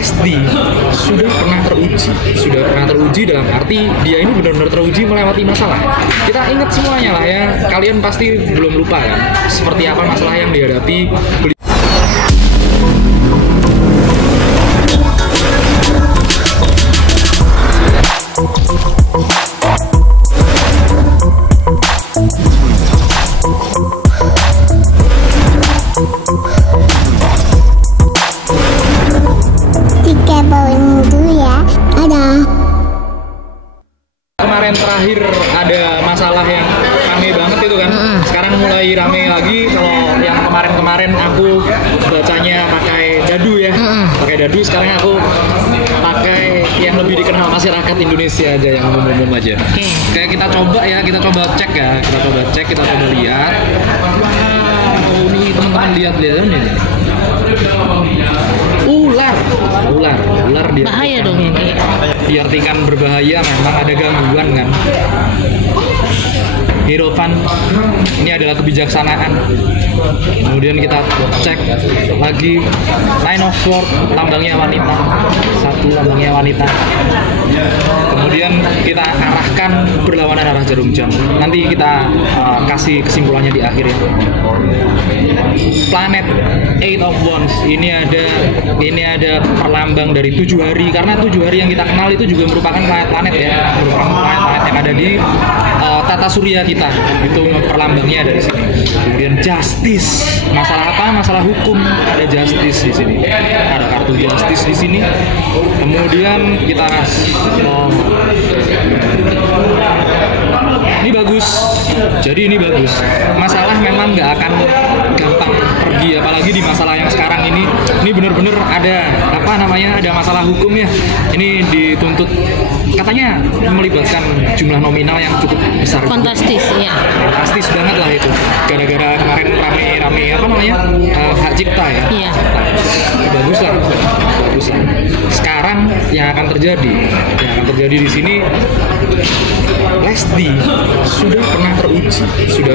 Lesti sudah pernah teruji dalam arti dia ini benar-benar teruji melewati masalah. Kita ingat semuanya lah ya, kalian pasti belum lupa kan seperti apa masalah yang dihadapi beliau. Kemarin terakhir ada masalah yang rame banget itu kan. Sekarang mulai rame lagi. Kalau yang kemarin-kemarin aku bacanya pakai dadu ya. Pakai dadu, sekarang aku pakai yang lebih dikenal masyarakat Indonesia aja, yang umum-umum aja. Kayak kita coba ya, kita coba cek, kita coba lihat. Wow, nih teman-teman lihat nih. Ular bahaya dong ya. Diartikan berbahaya, memang ada gangguan kan. Hierophant ini adalah kebijaksanaan. Kemudian kita cek lagi Nine of Swords, lambangnya wanita. Satu lambangnya wanita. Kemudian kita arahkan berlawanan arah jarum jam. Nanti kita kasih kesimpulannya di akhir ya. Planet Eight of Wands ini ada perlambang dari 7 hari, karena 7 hari yang kita kenal itu juga merupakan planet-planet ya, merupakan planet-planet yang ada di tata surya kita. Itu perlambangnya dari sini. Kemudian justice, masalah apa? Masalah hukum, ada justice di sini. Ada kartu justice di sini. Kemudian kita ini bagus. Jadi ini bagus. Masalah memang nggak akan gampang pergi, apalagi di masalah yang sekarang ini. Ini benar-benar ada ada masalah hukumnya. Ini dituntut, katanya melibatkan jumlah nominal yang cukup besar. Fantastis ya. Fantastis banget lah itu. Gara-gara kemarin rame hak cipta ya. Iya. Bagus lah. Sekarang yang akan terjadi di sini, Lesti sudah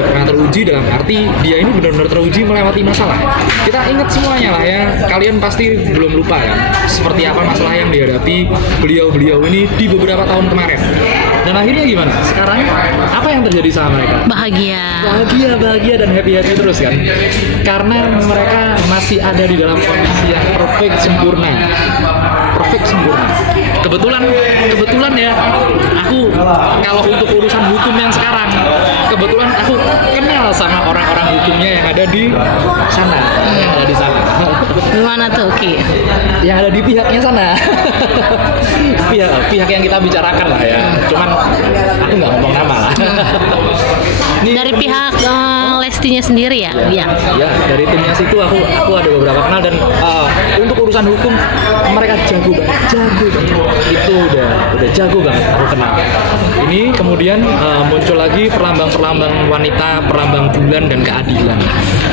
pernah teruji dalam arti dia ini benar-benar teruji melewati masalah. Kita ingat semuanya lah ya, kalian pasti belum lupa ya seperti apa masalah yang dihadapi beliau ini di beberapa tahun kemarin. Dan akhirnya gimana? Sekarang apa yang terjadi sama mereka? Bahagia dan happy terus kan? Karena mereka masih ada di dalam kondisi yang perfect sempurna. Kebetulan ya, aku kalau untuk urusan hukum yang sekarang, kebetulan aku kenal sama orang-orang hukumnya yang ada di sana. Gimana tuh, Ki? Yang ada di pihaknya sana. pihak yang kita bicarakan lah ya. Cuman aku nggak ngomong nama lah. Dari pihak Lestinya sendiri ya? Iya. Ya, dari timnya situ aku ada beberapa kenal, dan untuk urusan hukum mereka jago banget. Itu udah jago banget aku kenal. Ini kemudian muncul lagi perlambang wanita, perlambang bulan dan keadilan.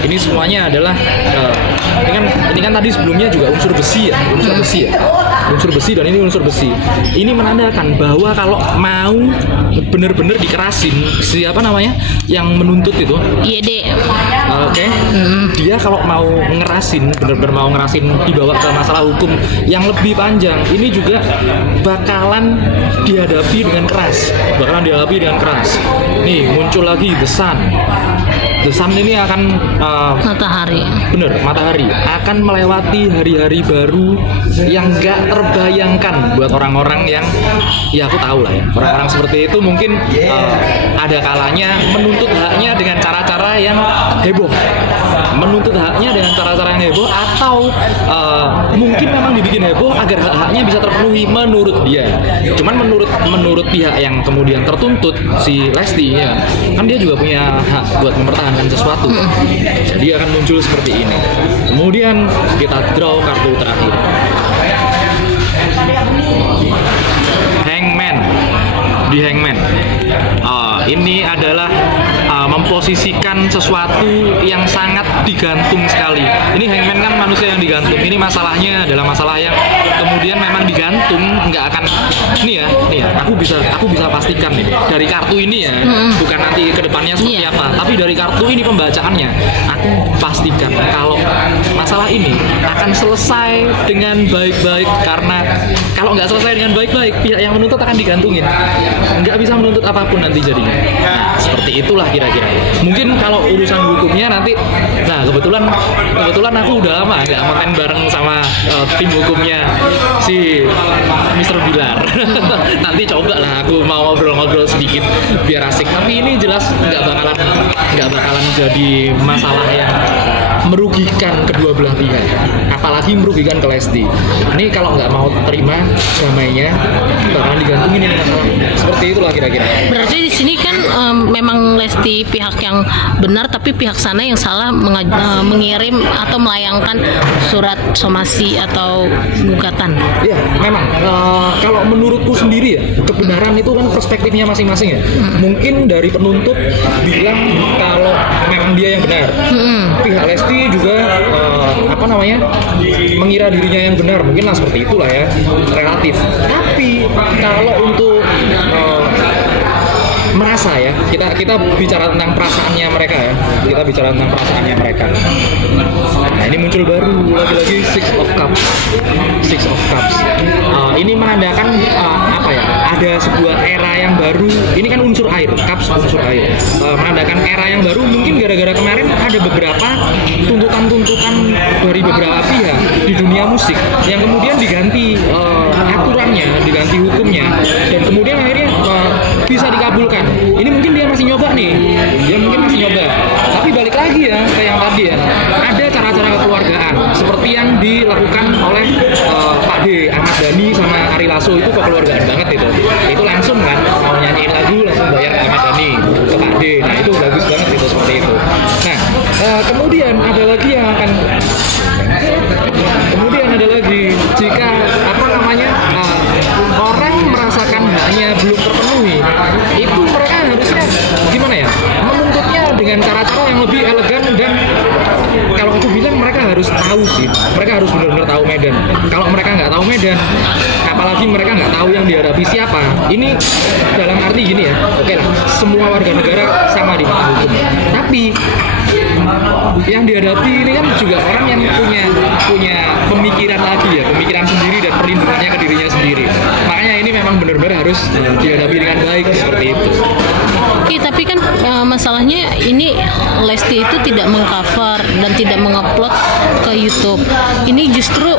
Ini semuanya adalah ini kan tadi sebelumnya juga unsur besi ya. Unsur besi dan ini unsur besi. Ini menandakan bahwa kalau mau benar-benar dikerasin, siapa namanya yang menuntut itu? YD. Oke. Dia kalau mau benar-benar mau ngerasin dibawa ke masalah hukum yang lebih panjang, ini juga bakalan dihadapi dengan keras. Nih muncul lagi The Sun ini akan matahari akan melewati hari-hari baru yang gak terbayangkan buat orang-orang yang, ya aku tahu lah ya, orang-orang seperti itu mungkin ada kalanya menuntut haknya dengan cara-cara yang heboh, atau mungkin memang dibikin heboh agar hak-haknya bisa terpenuhi menurut dia. Cuman menurut pihak yang kemudian tertuntut, si Lesti ya, kan dia juga punya hak buat mempertahankan sesuatu. Jadi akan muncul seperti ini. Kemudian kita draw kartu terakhir. Hangman. Ini adalah memposisikan sesuatu yang sangat digantung sekali. Ini Hangman kan manusia yang digantung. Ini masalahnya adalah masalah yang kemudian memang digantung, nggak akan nih ya, aku bisa pastikan nih dari kartu ini ya, bukan nanti kedepannya seperti apa, tapi dari kartu ini pembacaannya, aku pastikan kalau masalah ini akan selesai dengan baik-baik, karena kalau nggak selesai dengan baik-baik, pihak yang menuntut akan digantungin, nggak bisa menuntut apapun nanti jadinya. Nah, seperti itulah kira-kira. Mungkin kalau urusan hukumnya nanti, nah kebetulan aku udah lama nggak makan bareng sama tim hukumnya si Mr. Bilar. Nanti coba lah aku mau ngobrol-ngobrol sedikit biar asik. Tapi ini jelas nggak bakalan jadi masalah yang merugikan kedua belah pihak, apalagi merugikan ke Lesti. Ini kalau nggak mau terima damainya bakalan digantungin ini masalah. Seperti itulah kira-kira. Berarti di sini kan memang Lesti pihak yang benar, tapi pihak sana yang salah mengirim atau melayangkan surat somasi atau gugatan. Ya, memang kalau menurutku sendiri ya, kebenaran itu kan perspektifnya masing-masing ya. Mungkin dari penuntut bilang kalau memang dia yang benar. Pihak Lesti juga mengira dirinya yang benar, mungkin lah seperti itulah ya, relatif. Tapi kalau untuk merasa ya, kita bicara tentang perasaannya mereka ya, nah ini muncul baru lagi Six of Cups. Ini menandakan ada sebuah era yang baru. Ini kan unsur air, cups unsur air, menandakan era yang baru. Mungkin gara-gara kemarin ada beberapa tuntutan dari beberapa pihak di dunia musik yang kemudian diganti aturannya, diganti hukumnya, dan kemudian akhirnya bisa dikabulkan. Ini mungkin dia masih nyoba nih, tapi balik lagi ya ke yang tadi ya, ada cara-cara kekeluargaan seperti yang dilakukan oleh Pak D, Ahmad Dhani sama Ari Lasso. Itu kekeluargaan banget itu langsung kan mau nyanyiin lagu langsung bayar Ahmad Dhani ke Pak D. Nah itu bagus banget itu, seperti itu. Nah kemudian ada lagi jika orang merasakan haknya belum terpenuhi, itu mereka harusnya gimana ya, menuntutnya dengan cara-cara yang lebih elegan. Dan kalau aku bilang mereka harus tahu sih, mereka harus benar-benar tahu medan. Kalau mereka nggak tahu medan, apalagi mereka nggak tahu yang dihadapi siapa, ini dalam arti gini ya, oke lah, semua warga negara sama di mata hukum, tapi yang dihadapi ini kan juga orang yang punya pemikiran sendiri dan perlindungannya ke dirinya sendiri. Makanya ini memang benar-benar harus dihadapi dengan baik seperti itu. Oke, tapi kan masalahnya ini Lesti itu tidak mengcover dan tidak mengupload ke YouTube. Ini justru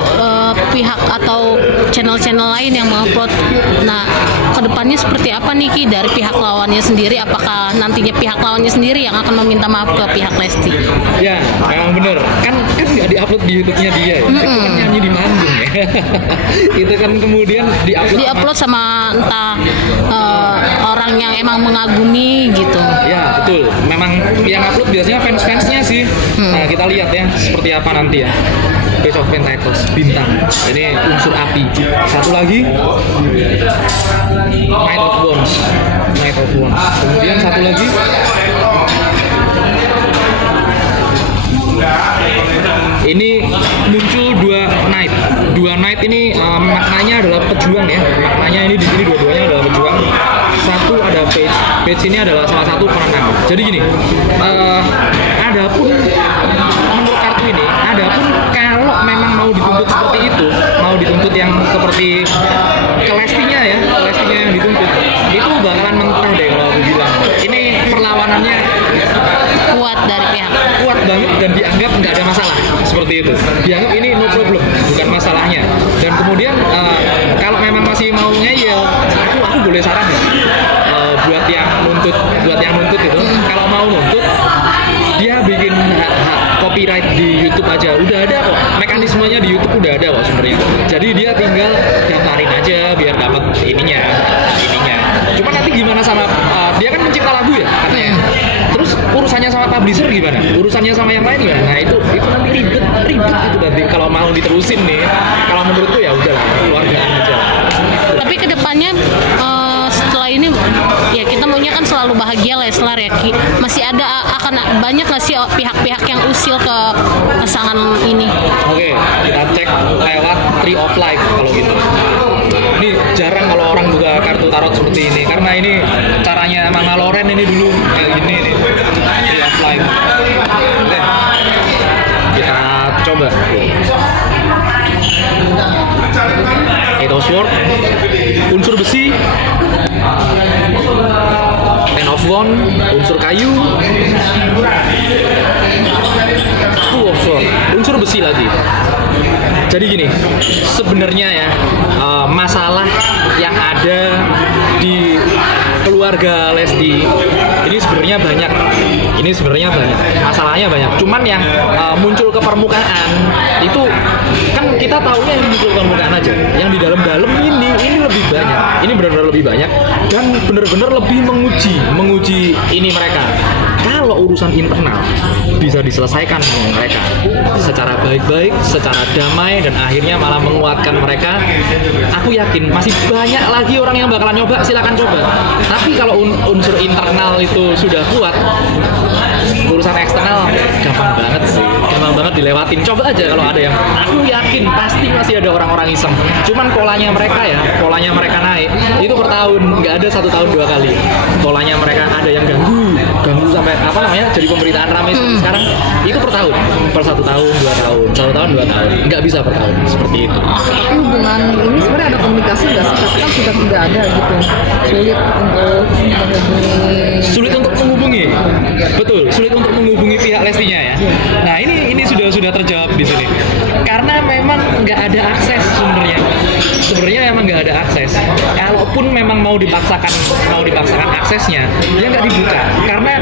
pihak atau channel-channel lain yang mengupload. Nah, kedepannya seperti apa nih Ki dari pihak lawannya sendiri? Apakah nantinya pihak lawannya sendiri yang akan meminta maaf ke pihak Lesti? Ya, memang bener. Kan nggak diupload di YouTube-nya dia ya. Itu kan nyanyi di manggung ya. Itu kan kemudian diupload sama entah orang yang emang mengagumi gitu. Ya, betul. Memang yang upload biasanya fans-fansnya sih. Nah, kita lihat ya seperti apa nanti ya. Page of Pentacles, bintang. Ini unsur api. Satu lagi Knight of Wands. Kemudian satu lagi ini muncul dua knight ini maknanya adalah pejuang ya. Maknanya ini di sini dua-duanya adalah pejuang. Satu ada page ini adalah salah satu penenang. Jadi gini, adapun menurut kartu ini, adapun kalau memang mau dituntut seperti itu, mau dituntut yang seperti Lestinya yang dituntut, itu bakalan mentah deh kalau aku bilang. Ini perlawanannya kuat banget dan dianggap nggak ada masalah seperti itu. Dianggap ini no problem, bukan masalahnya. Dan kemudian kalau memang masih mau ngeyel, aku boleh saran ya, buat yang nuntut itu, kalau mau nuntut dia bikin copyright di YouTube aja, udah ada kok, mekanismenya di YouTube udah ada kok sebenarnya. Jadi dia tinggal daftarin aja biar dapat ininya. Cuma nanti gimana sama dia kan pencipta lagu ya katanya. Terus urusannya sama publisher gimana? Urusannya sama yang lain gimana? Nah itu nanti ribet itu nanti kalau mau diterusin nih. Kalau menurutku ya udahlah, keluargaan aja. Tapi kedepannya setelah ini ya kita maunya kan selalu bahagia Leslar ya Ki. Masih ada akan banyak nggak sih pihak-pihak yang usil ke pasangan ini? Oke, kita cek lewat Tree of Life kalau gitu. Ini jarang kalau orang buka kartu tarot seperti ini karena ini caranya Mama Loren ini dulu kayak gini nih. Tree of Life. Oke. Kita coba. Eight of Swords, unsur besi. Ten of Wands, unsur kayu. Two of Swords, unsur besi lagi. Jadi gini, sebenarnya ya masalah yang ada di keluarga Lesti ini sebenarnya banyak. Masalahnya banyak. Cuman yang muncul ke permukaan itu kan kita tahunya yang muncul ke permukaan aja. Yang di dalam-dalam ini lebih banyak. Ini benar-benar lebih banyak dan benar-benar lebih menguji ini mereka. Kalau urusan internal bisa diselesaikan dengan mereka secara baik-baik, secara damai dan akhirnya malah menguatkan mereka, aku yakin masih banyak lagi orang yang bakalan nyoba, silakan coba. Tapi kalau unsur internal itu sudah kuat, urusan eksternal gampang banget dilewatin. Coba aja kalau ada yang, aku yakin pasti masih ada orang-orang iseng. Cuman polanya mereka naik itu per tahun, nggak ada 1 tahun 2 kali. Polanya mereka ada yang ganggu sampai jadi pemberitaan ramai sekarang itu per tahun, per 1 tahun 2 tahun, 1 tahun 2 tahun, nggak bisa per tahun seperti itu. Tapi hubungan ini sebenarnya ada komunikasi nggak sih? Tapi kan sudah tidak ada gitu, sulit untuk menghubungi. Betul, sulit untuk menghubungi pihak Lestinya ya. Nah ini sudah terjawab di sini. Karena memang nggak ada akses sebenarnya memang nggak ada akses. Kalaupun memang mau dipaksakan aksesnya, ya nggak dibuka karena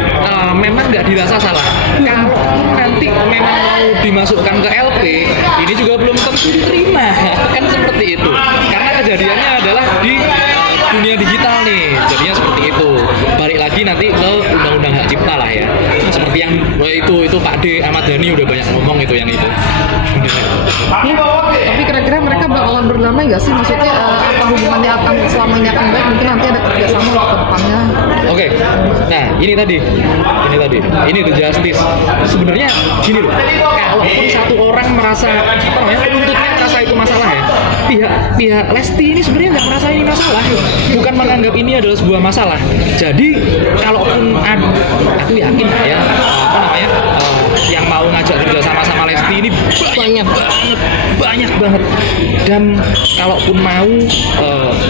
memang nggak dirasa salah. Kalau nanti memang mau dimasukkan ke LP, ini juga belum tentu diterima, kan seperti itu. Karena kejadiannya adalah di dunia digital nih, jadinya seperti itu. Balik lagi nanti ke undang-undang hak cipta lah ya. Seperti yang itu Pak D. Ahmad Dhani udah banyak ngomong itu yang itu. Tapi kira-kira mereka bakalan berdamai nggak sih? Maksudnya apa hubungannya akan selama ini akan baik? Mungkin nanti ada kerjasama untuk ke depannya. Oke. Nah ini tadi The Justice. Sebenarnya gini loh, kalaupun satu orang merasa penuntutnya merasa itu masalah ya, pihak Lesti ini sebenarnya nggak merasa ini masalah, bukan menganggap ini adalah sebuah masalah. Jadi kalaupun aku yakin ya yang mau ngajak kerjasama sama Lesti ini banyak banget. Dan kalaupun mau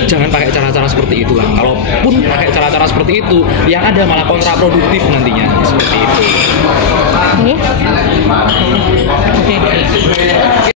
jangan pakai cara-cara seperti itulah. Kalaupun pakai cara-cara seperti itu, yang ada malah kontraproduktif nantinya seperti itu. Oke.